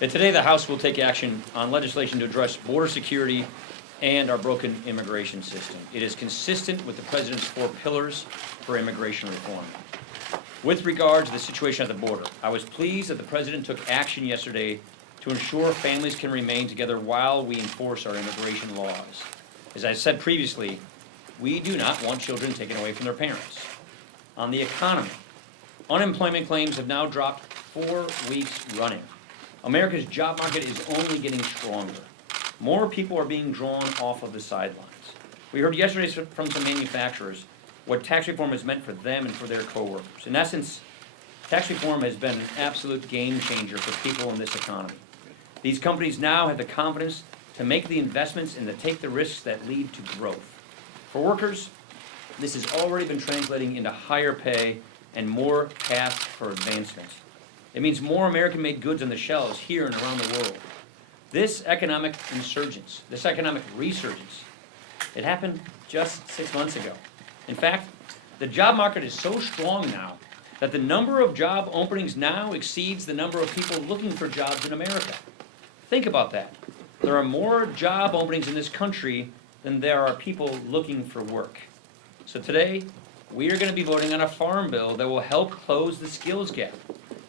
that today the House will take action on legislation to address border security and our broken immigration system. It is consistent with the President's 4 pillars for immigration reform. With regard to the situation at the border, I was pleased that the President took action yesterday to ensure families can remain together while we enforce our immigration laws. As I said previously, we do not want children taken away from their parents. On the economy, unemployment claims have now dropped 4 weeks running. America's job market is only getting stronger. More people are being drawn off of the sidelines. We heard yesterday from some manufacturers what tax reform has meant for them and for their coworkers. In essence, tax reform has been an absolute game changer for people in this economy. These companies now have the confidence to make the investments and to take the risks that lead to growth. For workers, this has already been translating into higher pay and more paths for advancement. It means more American-made goods on the shelves here and around the world. This economic insurgence, this economic resurgence, it happened just 6 months ago. In fact, the job market is so strong now that the number of job openings now exceeds the number of people looking for jobs in America. Think about that. There are more job openings in this country than there are people looking for work. So today, we are going to be voting on a farm bill that will help close the skills gap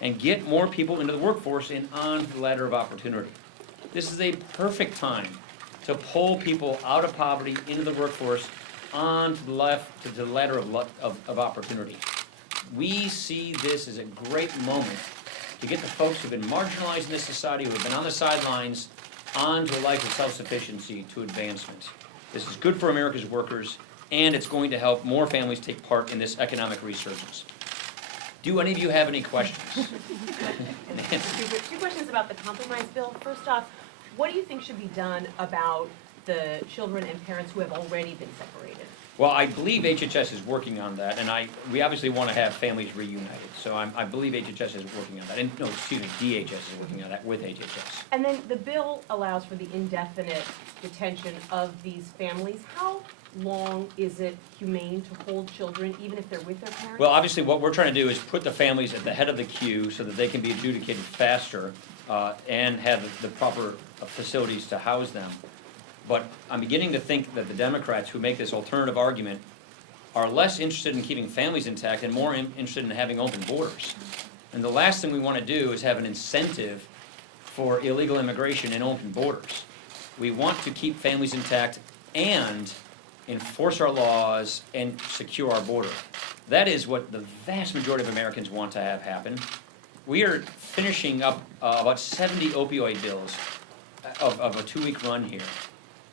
and get more people into the workforce and onto the ladder of opportunity. This is a perfect time to pull people out of poverty into the workforce onto the left, to the ladder of opportunity. We see this as a great moment to get the folks who have been marginalized in this society, who have been on the sidelines, onto a life of self-sufficiency to advancement. This is good for America's workers, and it's going to help more families take part in this economic resurgence. Do any of you have any questions? Two questions about the compromise bill. First off, what do you think should be done about the children and parents who have already been separated? Well, I believe HHS is working on that, and we obviously want to have families reunited. So I believe HHS is working on that. And no, excuse me, DHS is working on that with HHS. And then the bill allows for the indefinite detention of these families. How long is it humane to hold children, even if they're with their parents? Well, obviously, what we're trying to do is put the families at the head of the queue so that they can be adjudicated faster and have the proper facilities to house them. But I'm beginning to think that the Democrats who make this alternative argument are less interested in keeping families intact and more interested in having open borders. And the last thing we want to do is have an incentive for illegal immigration and open borders. We want to keep families intact and enforce our laws and secure our border. That is what the vast majority of Americans want to have happen. We are finishing up about 70 opioid bills of a 2-week run here.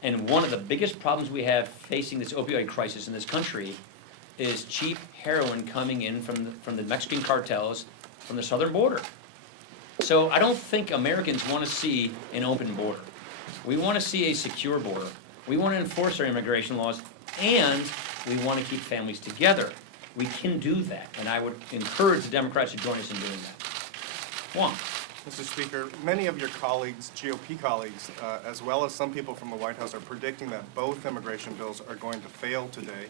And one of the biggest problems we have facing this opioid crisis in this country is cheap heroin coming in from the Mexican cartels from the southern border. So I don't think Americans want to see an open border. We want to see a secure border. We want to enforce our immigration laws, and we want to keep families together. We can do that, and I would encourage the Democrats to join us in doing that. Juan. Mr. Speaker, many of your colleagues, GOP colleagues, as well as some people from the White House, are predicting that both immigration bills are going to fail today.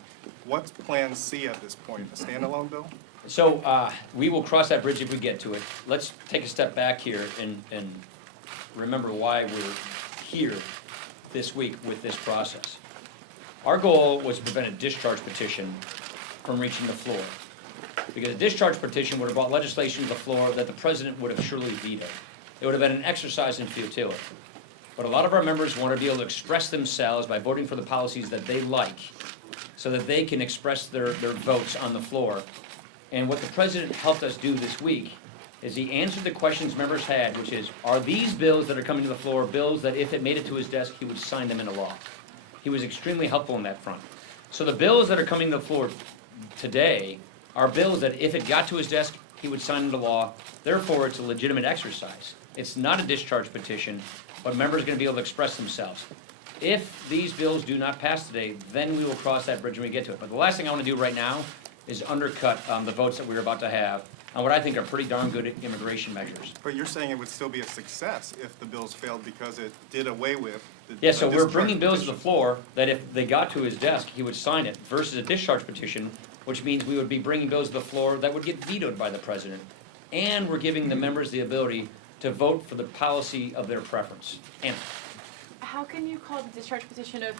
What's Plan C at this point? A standalone bill? So we will cross that bridge if we get to it. Let's take a step back here and remember why we're here this week with this process. Our goal was to prevent a discharge petition from reaching the floor, because a discharge petition would have brought legislation to the floor that the president would have surely vetoed. It would have been an exercise in futility. But a lot of our members want to be able to express themselves by voting for the policies that they like, so that they can express their votes on the floor. And what the president helped us do this week is he answered the questions members had, which is, are these bills that are coming to the floor bills that if it made it to his desk, he would sign them into law? He was extremely helpful on that front. So the bills that are coming to the floor today are bills that if it got to his desk, he would sign into law. Therefore, it's a legitimate exercise. It's not a discharge petition, but members are going to be able to express themselves. If these bills do not pass today, then we will cross that bridge when we get to it. But the last thing I want to do right now is undercut the votes that we're about to have on what I think are pretty darn good immigration measures. But you're saying it would still be a success if the bills failed because it did away with the Yeah, so we're discharge bringing bills to petition. the floor that if they got to his desk, he would sign it, versus a discharge petition, which means we would be bringing bills to the floor that would get vetoed by the president. And we're giving the members the ability to vote for the policy of their preference. Anna? How can you call the discharge petition a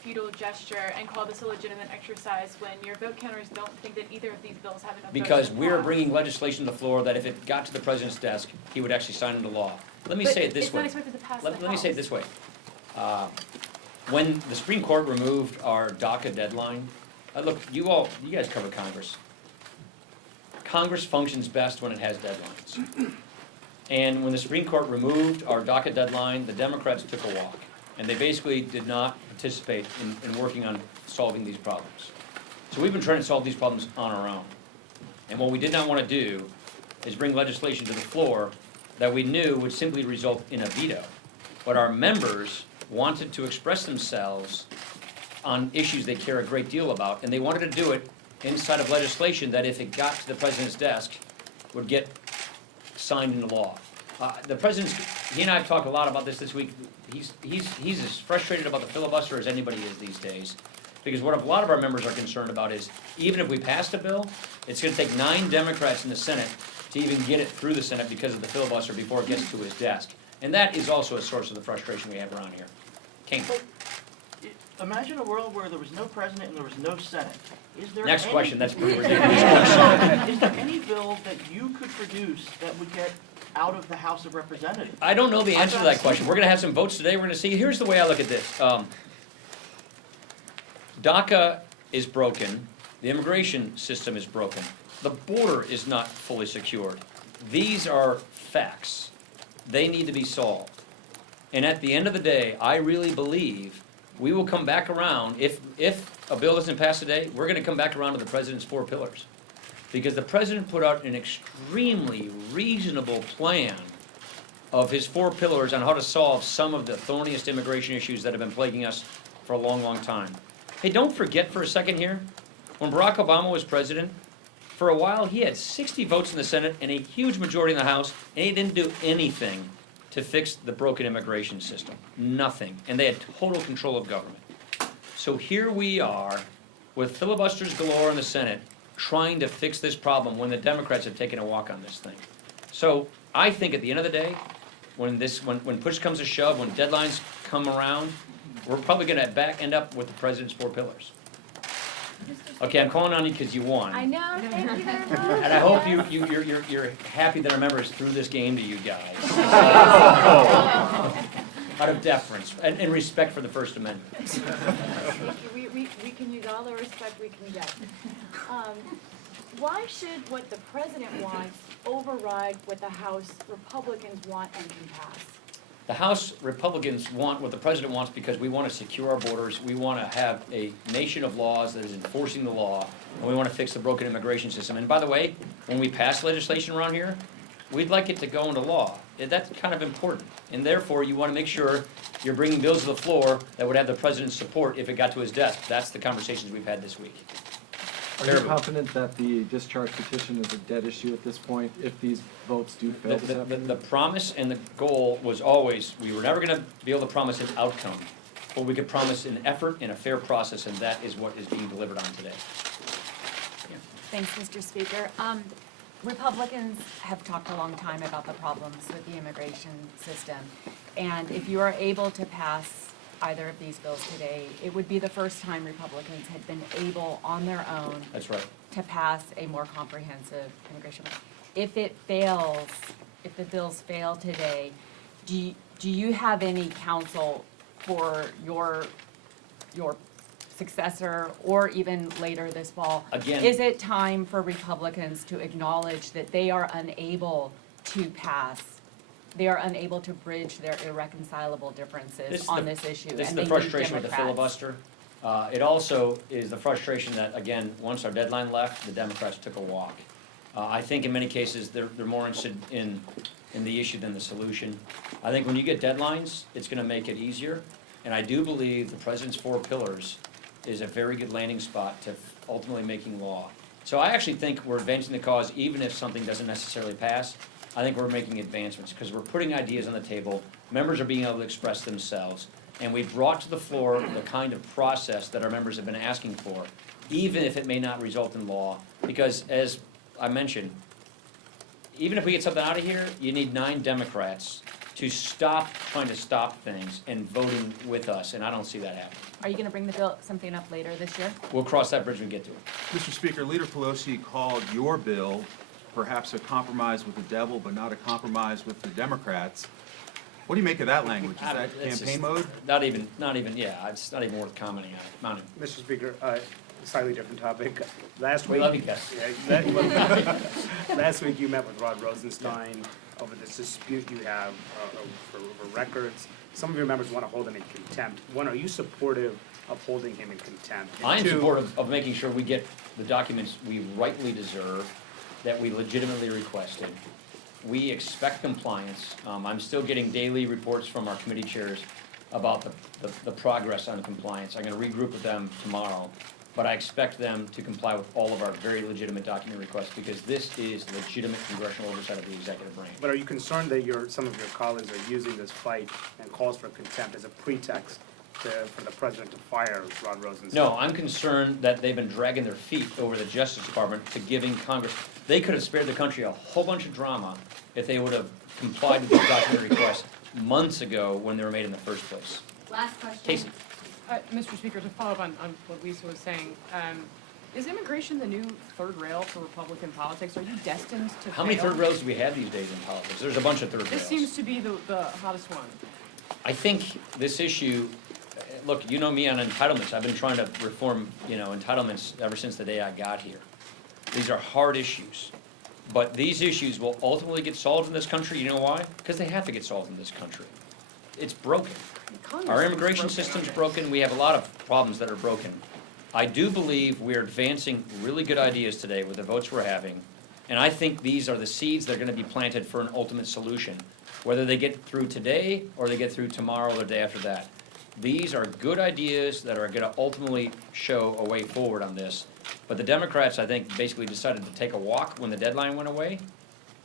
futile gesture and call this a legitimate exercise when your vote counters don't think that either of these bills have enough votes Because to we're pass? bringing legislation to the floor that if it got to the president's desk, he would actually sign into law. Let me But say it this it's not way. expected to pass the Let me say it House. this way. When the Supreme Court removed our DACA deadline, look, you guys cover Congress. Congress functions best when it has deadlines. And when the Supreme Court removed our DACA deadline, the Democrats took a walk. And they basically did not participate in working on solving these problems. So we've been trying to solve these problems on our own. And what we did not want to do is bring legislation to the floor that we knew would simply result in a veto. But our members wanted to express themselves on issues they care a great deal about, and they wanted to do it inside of legislation that if it got to the president's desk, would get signed into law. The president's, he and I have talked a lot about this week. He's as frustrated about the filibuster as anybody is these days. Because what a lot of our members are concerned about is, even if we passed a bill, it's gonna take 9 Democrats in the Senate to even get it through the Senate because of the filibuster before it gets to his desk. And that is also a source of the frustration we have around here. King. Imagine a world where there was no president and there was no Senate. Is there Next any- question, that's pretty ridiculous. Is there any bill that you could produce that would get out of the House of Representatives? I don't know the answer to that question. We're gonna have some votes today, we're gonna see. Here's the way I look at this. DACA is broken, the immigration system is broken, the border is not fully secured. These are facts. They need to be solved. And at the end of the day, I really believe we will come back around, if a bill doesn't pass today, we're gonna come back around to the president's 4 pillars. Because the president put out an extremely reasonable plan of his 4 pillars on how to solve some of the thorniest immigration issues that have been plaguing us for a long, long time. Hey, don't forget for a second here, when Barack Obama was president, for a while he had 60 votes in the Senate and a huge majority in the House, and he didn't do anything to fix the broken immigration system. Nothing. And they had total control of government. So here we are with filibusters galore in the Senate trying to fix this problem when the Democrats have taken a walk on this thing. So I think at the end of the day, when push comes to shove, when deadlines come around, we're probably gonna end up with the president's 4 pillars. Okay, I'm calling on you because you won. I know, thank you very much. And I hope you're happy that our members threw this game to you guys. Out of deference and respect for the First Amendment. Thank you. We can use all the respect we can get. Why should what the president wants override what the House Republicans want and can pass? The House Republicans want what the president wants because we want to secure our borders, we want to have a nation of laws that is enforcing the law, and we want to fix the broken immigration system. And by the way, when we pass legislation around here, we'd like it to go into law. That's kind of important. And therefore, you want to make sure you're bringing bills to the floor that would have the president's support if it got to his desk. That's the conversations we've had this week. Are you confident that the discharge petition is a dead issue at this point, if these votes do fail this afternoon? The promise and the goal was always, we were never gonna be able to promise an outcome, but we could promise an effort and a fair process, and that is what is being delivered on today. Thanks, Mr. Speaker. Republicans have talked a long time about the problems with the immigration system. And if you are able to pass either of these bills today, it would be the first time Republicans had been able on their own That's right. to pass a more comprehensive immigration bill. If it fails, if the bills fail today, do you have any counsel for your successor or even later this fall? Again- Is it time for Republicans to acknowledge that they are unable to pass? They are unable to bridge their irreconcilable differences on this issue, This is and the they need frustration with the Democrats. filibuster. It also is the frustration that, again, once our deadline left, the Democrats took a walk. I think in many cases, they're more interested in the issue than the solution. I think when you get deadlines, it's gonna make it easier, and I do believe the president's 4 pillars is a very good landing spot to ultimately making law. So I actually think we're advancing the cause, even if something doesn't necessarily pass. I think we're making advancements, because we're putting ideas on the table, members are being able to express themselves, and we've brought to the floor the kind of process that our members have been asking for, even if it may not result in law, because as I mentioned, even if we get something out of here, you need 9 Democrats to stop trying to stop things and voting with us, and I don't see that happening. Are you gonna bring the bill, something up later this year? We'll cross that bridge when we get to it. Mr. Speaker, Leader Pelosi called your bill perhaps a compromise with the devil, but not a compromise with the Democrats. What do you make of that language? Is that It's campaign just mode? Not even, yeah, it's not even worth commenting on it. Mr. Speaker, slightly different topic. Last We week. love you guys. Last week you met with Rod Rosenstein over this dispute you have over records. Some of your members want to hold him in contempt. One, are you supportive of holding him in contempt? And I am two- supportive of making sure we get the documents we rightly deserve, that we legitimately requested. We expect compliance. I'm still getting daily reports from our committee chairs about the progress on compliance. I'm gonna regroup with them tomorrow, but I expect them to comply with all of our very legitimate document requests, because this is legitimate congressional oversight of the executive branch. But are you concerned that some of your colleagues are using this fight and calls for contempt as a pretext for the president to fire Rod Rosenstein? No, I'm concerned that they've been dragging their feet over the Justice Department to giving Congress, they could have spared the country a whole bunch of drama if they would have complied with these document requests months ago when they were made in the first place. Last question. Casey? Mr. Speaker, to follow up on what Lisa was saying, is immigration the new third rail for Republican politics? Are you destined to fail? How many third rails do we have these days in politics? There's a bunch of third rails. This seems to be the hottest one. I think this issue, look, you know me on entitlements. I've been trying to reform, entitlements ever since the day I got here. These are hard issues. But these issues will ultimately get solved in this country. You know why? Because they have to get solved in this country. It's broken. Congress Our is immigration broken. system's broken. We have a lot of problems that are broken. I do believe we're advancing really good ideas today with the votes we're having. And I think these are the seeds that are gonna be planted for an ultimate solution. Whether they get through today or they get through tomorrow or the day after that. These are good ideas that are gonna ultimately show a way forward on this. But the Democrats, I think, basically decided to take a walk when the deadline went away.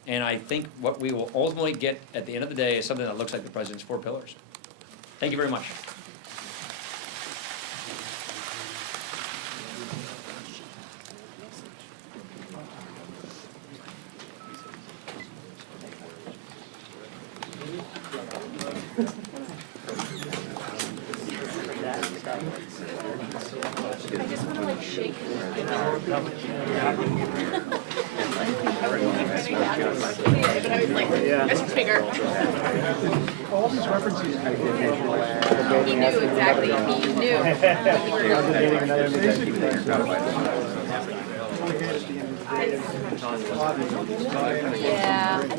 And I think what we will ultimately get at the end of the day is something that looks like the president's 4 pillars. Thank you very much. I just want to like shake Mr. Speaker. He knew exactly, he knew what you were doing. Yeah.